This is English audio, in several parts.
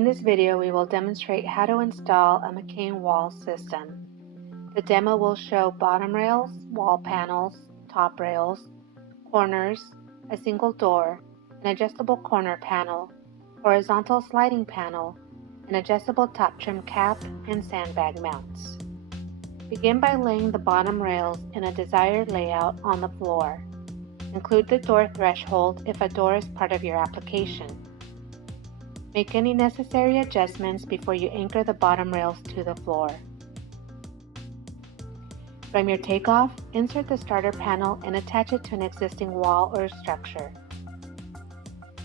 In this video, we will demonstrate how to install a McCain wall system. The demo will show bottom rails, wall panels, top rails, corners, a single door, an adjustable corner panel, horizontal sliding panel, an adjustable top trim cap, and sandbag mounts. Begin by laying the bottom rails in a desired layout on the floor. Include the door threshold if a door is part of your application. Make any necessary adjustments before you anchor the bottom rails to the floor. From your takeoff, insert the starter panel and attach it to an existing wall or structure.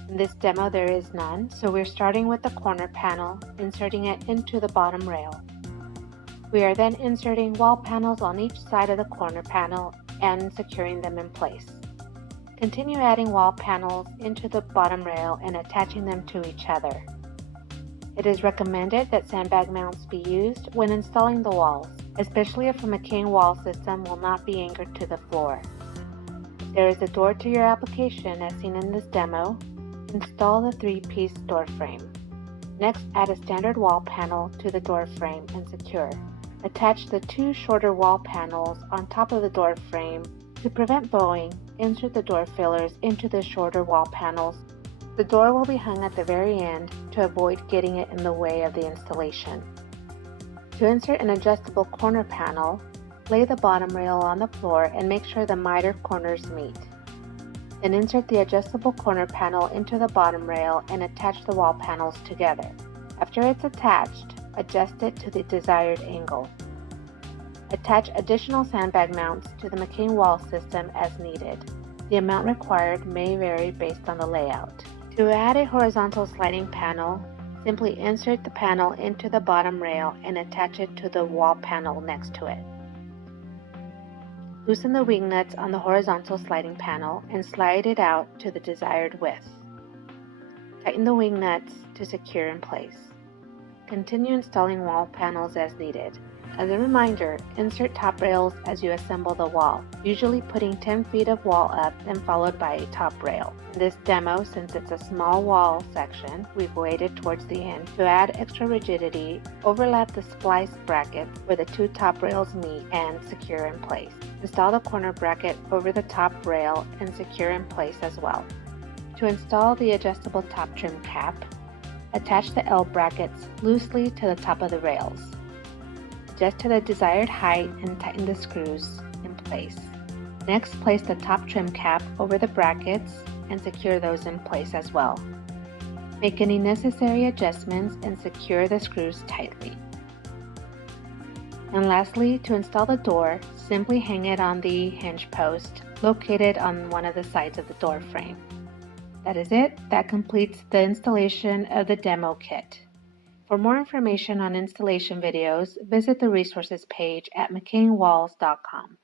In this demo there is none, so we're starting with the corner panel, inserting it into the bottom rail. We are then inserting wall panels on each side of the corner panel and securing them in place. Continue adding wall panels into the bottom rail and attaching them to each other. It is recommended that sandbag mounts be used when installing the walls, especially if a McCain wall system will not be anchored to the floor. If there is a door to your application as seen in this demo, install the 3-piece door frame. Next, add a standard wall panel to the door frame and secure. Attach the 2 shorter wall panels on top of the door frame. To prevent bowing, insert the door fillers into the shorter wall panels. The door will be hung at the very end to avoid getting it in the way of the installation. To insert an adjustable corner panel, lay the bottom rail on the floor and make sure the miter corners meet. Then insert the adjustable corner panel into the bottom rail and attach the wall panels together. After it's attached, adjust it to the desired angle. Attach additional sandbag mounts to the McCain wall system as needed. The amount required may vary based on the layout. To add a horizontal sliding panel, simply insert the panel into the bottom rail and attach it to the wall panel next to it. Loosen the wing nuts on the horizontal sliding panel and slide it out to the desired width. Tighten the wing nuts to secure in place. Continue installing wall panels as needed. As a reminder, insert top rails as you assemble the wall, usually putting 10 feet of wall up, then followed by a top rail. In this demo, since it's a small wall section, we've waited towards the end. To add extra rigidity, overlap the splice brackets where the 2 top rails meet and secure in place. Install the corner bracket over the top rail and secure in place as well. To install the adjustable top trim cap, attach the L brackets loosely to the top of the rails. Adjust to the desired height and tighten the screws in place. Next, place the top trim cap over the brackets and secure those in place as well. Make any necessary adjustments and secure the screws tightly. And lastly, to install the door, simply hang it on the hinge post located on one of the sides of the door frame. That is it. That completes the installation of the demo kit. For more information on installation videos, visit the resources page at mccainwalls.com.